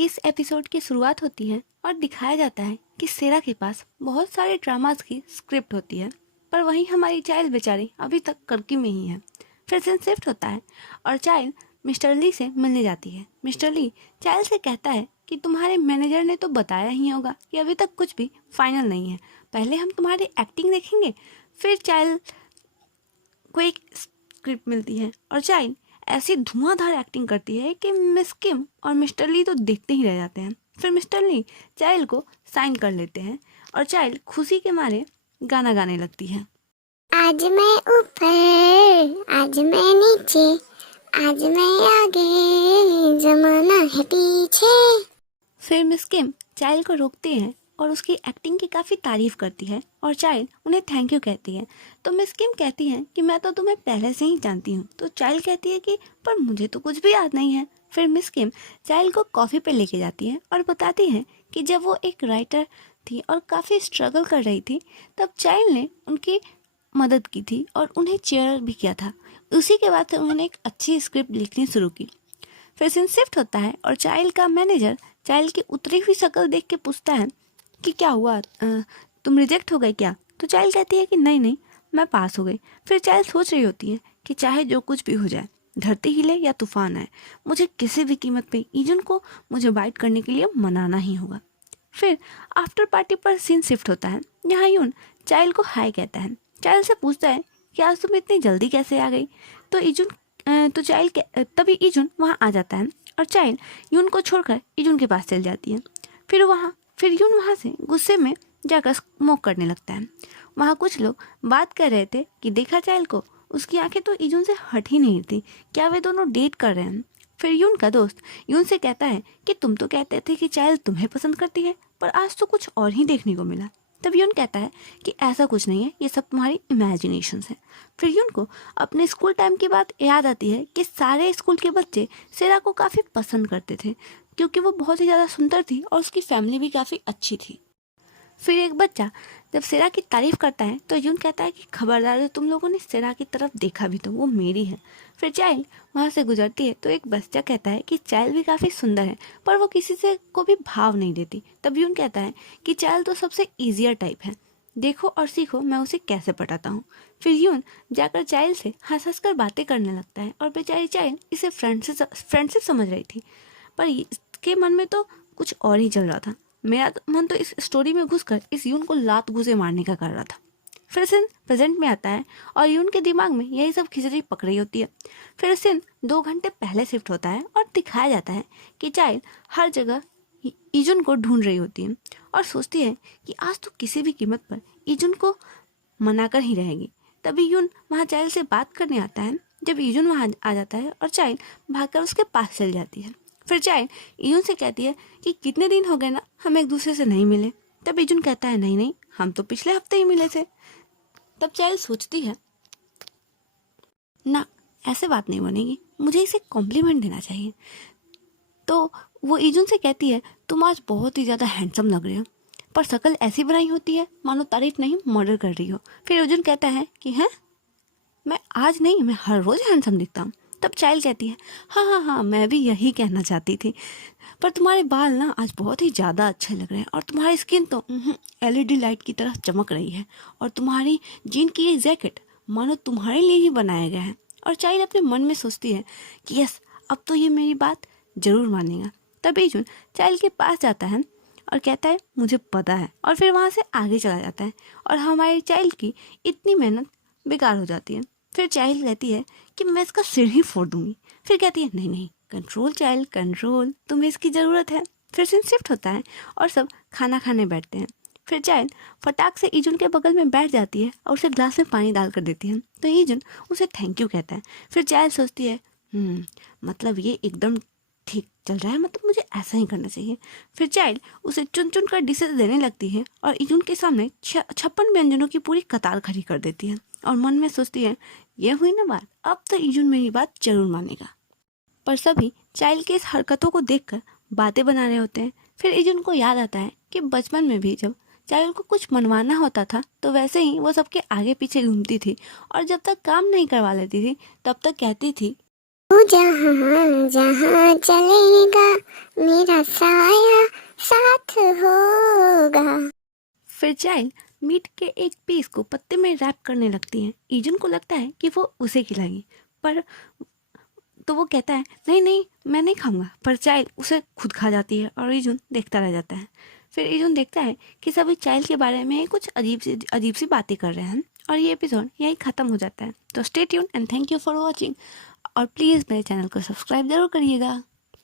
इस एपिसोड की शुरुआत होती है और दिखाया जाता है कि सेरा के पास बहुत सारे ड्रामास की स्क्रिप्ट होती है, पर वहीं हमारी चाइल्ड बेचारी अभी तक कर्की में ही है। फिर सीन शिफ्ट होता है और चाइल्ड मिस्टर ली से मिलने जाती है। मिस्टर ली चाइल्ड से कहता है कि तुम्हारे मैनेजर ने तो बताया ही होगा कि अभी तक कुछ भी फाइनल नहीं है, पहले हम तुम्हारी एक्टिंग देखेंगे। फिर चाइल्ड को एक स्क्रिप्ट मिलती है और चाइल्ड ऐसी धुआंधार एक्टिंग करती है कि मिस किम और मिस्टर ली तो देखते ही रह जाते हैं। फिर मिस्टर ली चाइल्ड को साइन कर लेते हैं और चाइल्ड खुशी के मारे गाना गाने लगती है। आज मैं ऊपर, आज मैं नीचे, आज मैं आगे, जमाना है पीछे। फिर मिस किम चाइल्ड को रोकते हैं और उसकी एक्टिंग की काफ़ी तारीफ करती है और चाइल्ड उन्हें थैंक यू कहती है। तो मिस किम कहती है कि मैं तो तुम्हें पहले से ही जानती हूँ। तो चाइल्ड कहती है कि पर मुझे तो कुछ भी याद नहीं है। फिर मिस किम चाइल्ड को कॉफ़ी पे लेके जाती है और बताती है कि जब वो एक राइटर थी और काफ़ी स्ट्रगल कर रही थी, तब चाइल्ड ने उनकी मदद की थी और उन्हें चेयर भी किया था। उसी के बाद से उन्होंने एक अच्छी स्क्रिप्ट लिखनी शुरू की। फिर सीन शिफ्ट होता है और चाइल्ड का मैनेजर चाइल्ड की उतरी हुई शक्ल देख के पूछता है कि क्या हुआ, तुम रिजेक्ट हो गए क्या? तो चाइल्ड कहती है कि नहीं नहीं, मैं पास हो गई। फिर चाइल्ड सोच रही होती है कि चाहे जो कुछ भी हो जाए, धरती हिले या तूफान आए, मुझे किसी भी कीमत पे ईजुन को मुझे बाइट करने के लिए मनाना ही होगा। फिर आफ्टर पार्टी पर सीन शिफ्ट होता है। यहाँ यून चाइल्ड को हाय कहता है। चाइल्ड से पूछता है कि आज तुम इतनी जल्दी कैसे आ गई? तो तभी ईजुन वहाँ आ जाता है और चाइल्ड यून को छोड़कर ईजुन के पास चल जाती है। फिर यून वहाँ से गुस्से में जाकर स्मोक करने लगता है। वहाँ कुछ लोग बात कर रहे थे कि देखा चाइल्ड को, उसकी आंखें तो ईजुन से हट ही नहीं थी, क्या वे दोनों डेट कर रहे हैं? फिर यून का दोस्त यून से कहता है कि तुम तो कहते थे कि चाइल्ड तुम्हें पसंद करती है, पर आज तो कुछ और ही देखने को मिला। तब यून कहता है कि ऐसा कुछ नहीं है, ये सब तुम्हारी इमेजिनेशंस है। फिर यून को अपने स्कूल टाइम की बात याद आती है कि सारे स्कूल के बच्चे सेरा को काफ़ी पसंद करते थे क्योंकि वो बहुत ही ज़्यादा सुंदर थी और उसकी फैमिली भी काफ़ी अच्छी थी। फिर एक बच्चा जब सेरा की तारीफ करता है तो यून कहता है कि खबरदार, जो तुम लोगों ने सेरा की तरफ देखा भी तो वो मेरी है। फिर चाइल्ड वहाँ से गुजरती है तो एक बच्चा कहता है कि चाइल्ड भी काफ़ी सुंदर है, पर वो किसी से को भी भाव नहीं देती। तब यून कहता है कि चाइल्ड तो सबसे ईजियर टाइप है, देखो और सीखो मैं उसे कैसे पटाता हूँ। फिर यून जाकर चाइल्ड से हंस हंस कर बातें करने लगता है और बेचारी चाइल्ड इसे फ्रेंडशिप समझ रही थी, पर इसके मन में तो कुछ और ही चल रहा था। मेरा मन तो इस स्टोरी में घुसकर इस यून को लात घुसे मारने का कर रहा था। फिर सिन प्रेजेंट में आता है और यून के दिमाग में यही सब खिचड़ी पक रही होती है। फिर सिन 2 घंटे पहले शिफ्ट होता है और दिखाया जाता है कि चाइल्ड हर जगह ईजुन को ढूंढ रही होती है और सोचती है कि आज तो किसी भी कीमत पर ईजुन को मनाकर ही रहेगी। तभी यून वहाँ चाइल्ड से बात करने आता है। जब ईजुन वहाँ आ जाता है और चाइल्ड भागकर उसके पास चल जाती है। फिर चाइल्ड ईजुन से कहती है कि कितने दिन हो गए ना, हम एक दूसरे से नहीं मिले। तब ईजुन कहता है नहीं नहीं, हम तो पिछले हफ्ते ही मिले थे। तब चाइल्ड सोचती है ना, ऐसे बात नहीं बनेगी, मुझे इसे कॉम्प्लीमेंट देना चाहिए। तो वो ईजुन से कहती है तुम आज बहुत ही ज़्यादा हैंडसम लग रहे हो, पर शक्ल ऐसी बनाई होती है मानो तारीफ नहीं मर्डर कर रही हो। फिर ईजुन कहता है कि हैं, मैं आज नहीं, मैं हर रोज़ हैंडसम दिखता हूँ। तब चाइल्ड कहती है हाँ हाँ हाँ, मैं भी यही कहना चाहती थी, पर तुम्हारे बाल ना आज बहुत ही ज़्यादा अच्छे लग रहे हैं और तुम्हारी स्किन तो एलईडी लाइट की तरह चमक रही है और तुम्हारी जीन की ये जैकेट मानो तुम्हारे लिए ही बनाया गया है। और चाइल्ड अपने मन में सोचती है कि यस, अब तो ये मेरी बात ज़रूर मानेगा। तभी ईजुन चाइल्ड के पास जाता है और कहता है मुझे पता है, और फिर वहाँ से आगे चला जाता है और हमारी चाइल्ड की इतनी मेहनत बेकार हो जाती है। फिर चाइल्ड कहती है कि मैं इसका सिर ही फोड़ दूंगी। फिर कहती है नहीं नहीं, कंट्रोल चाइल्ड कंट्रोल, तुम्हें इसकी ज़रूरत है। फिर सीन शिफ्ट होता है और सब खाना खाने बैठते हैं। फिर चाइल्ड फटाक से ईजुन के बगल में बैठ जाती है और उसे ग्लास में पानी डाल कर देती है। तो ईजुन उसे थैंक यू कहता है। फिर चाइल्ड सोचती है मतलब ये एकदम ठीक चल रहा है, मतलब मुझे ऐसा ही करना चाहिए। फिर चाइल्ड उसे चुन चुन कर डिशेज देने लगती है और ईजुन के सामने 56 व्यंजनों की पूरी कतार खड़ी कर देती है और मन में सोचती है ये हुई ना बात, अब तो ईजुन मेरी बात जरूर मानेगा। पर सभी चाइल्ड की इस हरकतों को देखकर बातें बना रहे होते हैं। फिर ईजुन को याद आता है कि बचपन में भी जब चाइल्ड को कुछ मनवाना होता था तो वैसे ही वो सबके आगे पीछे घूमती थी और जब तक काम नहीं करवा लेती थी तब तक कहती थी तू जहाँ जहाँ चलेगा मेरा साया साथ होगा। फिर चाइल्ड मीट के एक पीस को पत्ते में रैप करने लगती है। ईजुन को लगता है कि वो उसे खिलाएगी, पर तो वो कहता है नहीं नहीं मैं नहीं खाऊंगा, पर चाइल्ड उसे खुद खा जाती है और ईजुन देखता रह जाता है। फिर ईजुन देखता है कि सभी चाइल्ड के बारे में कुछ अजीब सी बातें कर रहे हैं और ये एपिसोड यहीं ख़त्म हो जाता है। तो stay tune and thank you for watching, और प्लीज़ मेरे चैनल को सब्सक्राइब ज़रूर करिएगा।